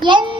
bien.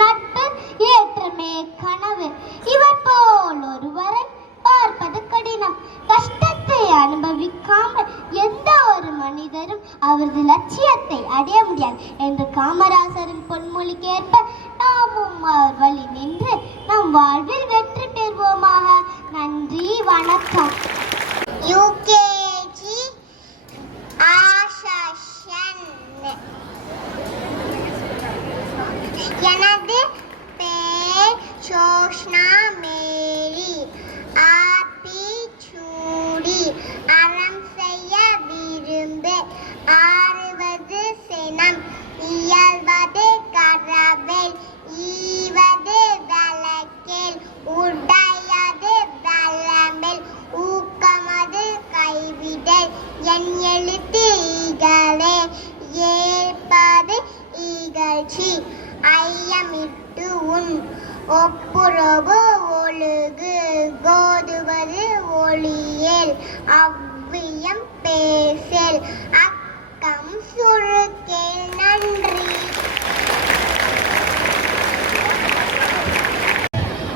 நட்பு ஏற்றமே கனவு. இவர் போல் ஒருவரை பார்ப்பது கடினம். கஷ்டத்தை அனுபவிக்காமல் எந்த ஒரு மனிதரும் அவரது லட்சியத்தை அடைய முடியாது. என்று காமராசரின் பொன்மொழிக்கு ஏற்ப நாமும் அவர் வழி நின்று நம் வாழ்வில் வெற்றி பெறுவோமாக. நன்றி வணக்கம். யூகேஜி ஆ ஒப்புரவு ஒழுகு கோதுவது ஒளியேல் அவ்வியம் பேசல். அக்கம் சுருக்கேல் நன்றி.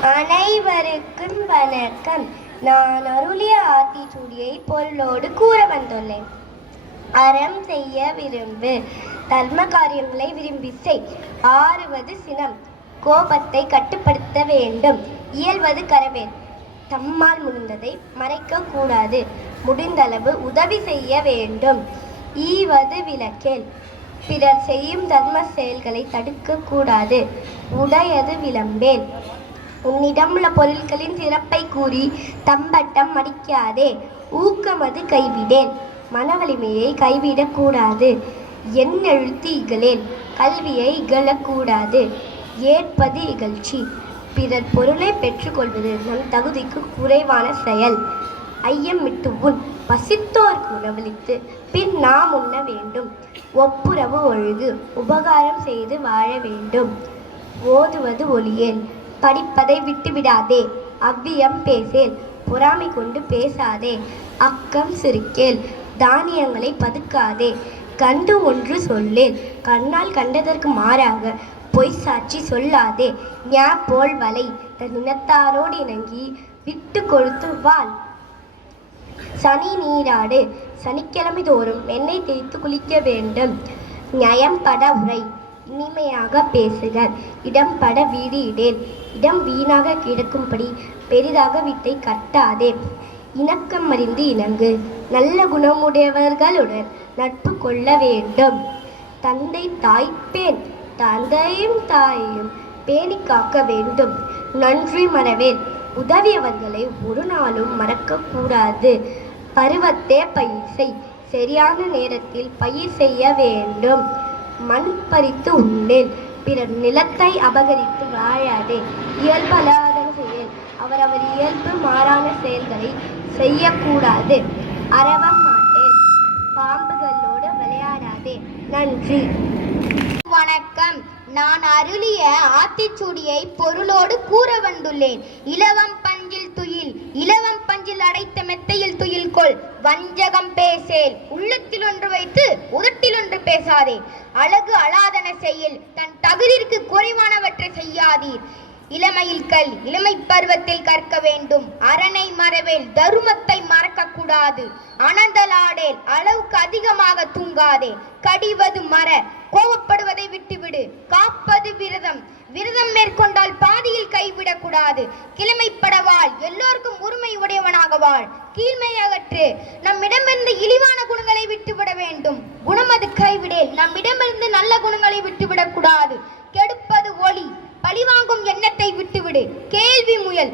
அனைவருக்கும் வணக்கம். நான் அருளிய ஆத்திச்சூடியை பொருளோடு கூற வந்துள்ளேன். அறம் செய்ய விரும்பு. தர்ம காரியங்களை விரும்பி செய். ஆறுவது சினம். கோபத்தை கட்டுப்படுத்த வேண்டும். இயல்வது கரவேன் தம்மால் முடிந்ததை மறைக்க கூடாது. முடிந்தளவு உதவி செய்ய வேண்டும். ஈவது விளக்கேல். பிறர் செய்யும் தர்ம செயல்களை தடுக்க கூடாது. உடையது விளம்பேல். உன்னிடம் உள்ள பொருட்களின் சிறப்பை கூறி தம்பட்டம் மடிக்காதே. ஊக்கமது கைவிடேன் மன வலிமையை கைவிடக்கூடாது என் எழுத்து இகழேன் கல்வியை இகழக்கூடாது ஏற்பது இகழ்ச்சி பிறர் பொருளை பெற்றுக்கொள்வது நம் தகுதிக்கு குறைவான செயல். ஐயம் விட்டு உன் பசித்தோர்க்கு உணவளித்து பின் நாம் உண்ண வேண்டும். ஒப்புரவு ஒழுகு உபகாரம் செய்து வாழ வேண்டும். ஓதுவது ஒளியேன் படிப்பதை விட்டுவிடாதே. அவ்வியம் பேசேன் பொறாமை கொண்டு பேசாதே. அக்கம் சிரிக்கேல் தானியங்களை பதுக்காதே. கண்டு ஒன்று சொல்லேன் கண்ணால் கண்டதற்கு மாறாக பொய் சாட்சி சொல்லாதே. ஞா போல் வலை. தன் இனத்தாரோடு இணங்கி விட்டு கொடுத்து வாழ். சனி நீராடு. சனிக்கிழமை தோறும் எண்ணெய் தேய்த்து குளிக்க வேண்டும். நயம்பட உரை. இனிமையாக பேசுக. இடம்பட வீடு இடேன். இடம் வீணாக கிடக்கும்படி பெரிதாக வீட்டை கட்டாதே. இணக்கம் அறிந்து இணங்கு. நல்ல குணமுடையவர்களுடன் நட்பு கொள்ள வேண்டும். தந்தை தாய்ப்பேன். தந்தையும் தாயையும் பேணி காக்க வேண்டும். நன்றி மறவேன் உதவியவர்களை ஒரு நாளும் மறக்கக்கூடாது பருவத்தே பயிர் செய் சரியான நேரத்தில் பயிர் செய்ய வேண்டும். மண் பறித்து உண்டேன் பிறர் நிலத்தை அபகரித்து வாழாதே. இயல்பு அல்லாத செயல் அவரவர் இயல்பு மாறான செயல்களை செய்யக்கூடாது. அறவ மாட்டேன் பாம்புகளோடு விளையாடாதே. நன்றி. வணக்கம். நான் அருளிய ஆத்திச்சூடியை பொருளோடு கூற வந்துள்ளேன். இலவம் பஞ்சில் துயில் இலவம் பஞ்சில் அடைத்த மெத்தையில் துயில் கொள். வஞ்சகம் பேசேல். உள்ளத்தில் ஒன்று வைத்து உதட்டில் ஒன்று பேசாதே. அழகு அலாதன செயல் தன் தகுதிற்கு குறைவானவற்றை செய்யாதீர். இளமையில் கல் இளமை பருவத்தில் கற்க வேண்டும். அரணை மறவேல் தருமத்தை மறக்க கூடாது அனந்தலாடேல் அளவுக்கு அதிகமாக தூங்காதே. கடிவது மற கோபப்படுவதை விட்டுவிடு. காப்பது விரதம். விரதம் மேற்கொண்டால் பாதியில் கைவிடக்கூடாது. கிளமைப்பட வாழ் எல்லோருக்கும் உரிமை உடையவனாக வாழ் கீழ்மை அகற்று நம்மிடமிருந்து இழிவான குணங்களை விட்டுவிட வேண்டும். குணமது கைவிடேல். நம்மிடமிருந்து நல்ல குணங்களை விட்டுவிடக்கூடாது. கெடுப்பது ஒளி. பழிவாங்கும் எண்ணத்தை விட்டுவிடு. கேள்வி முயல்.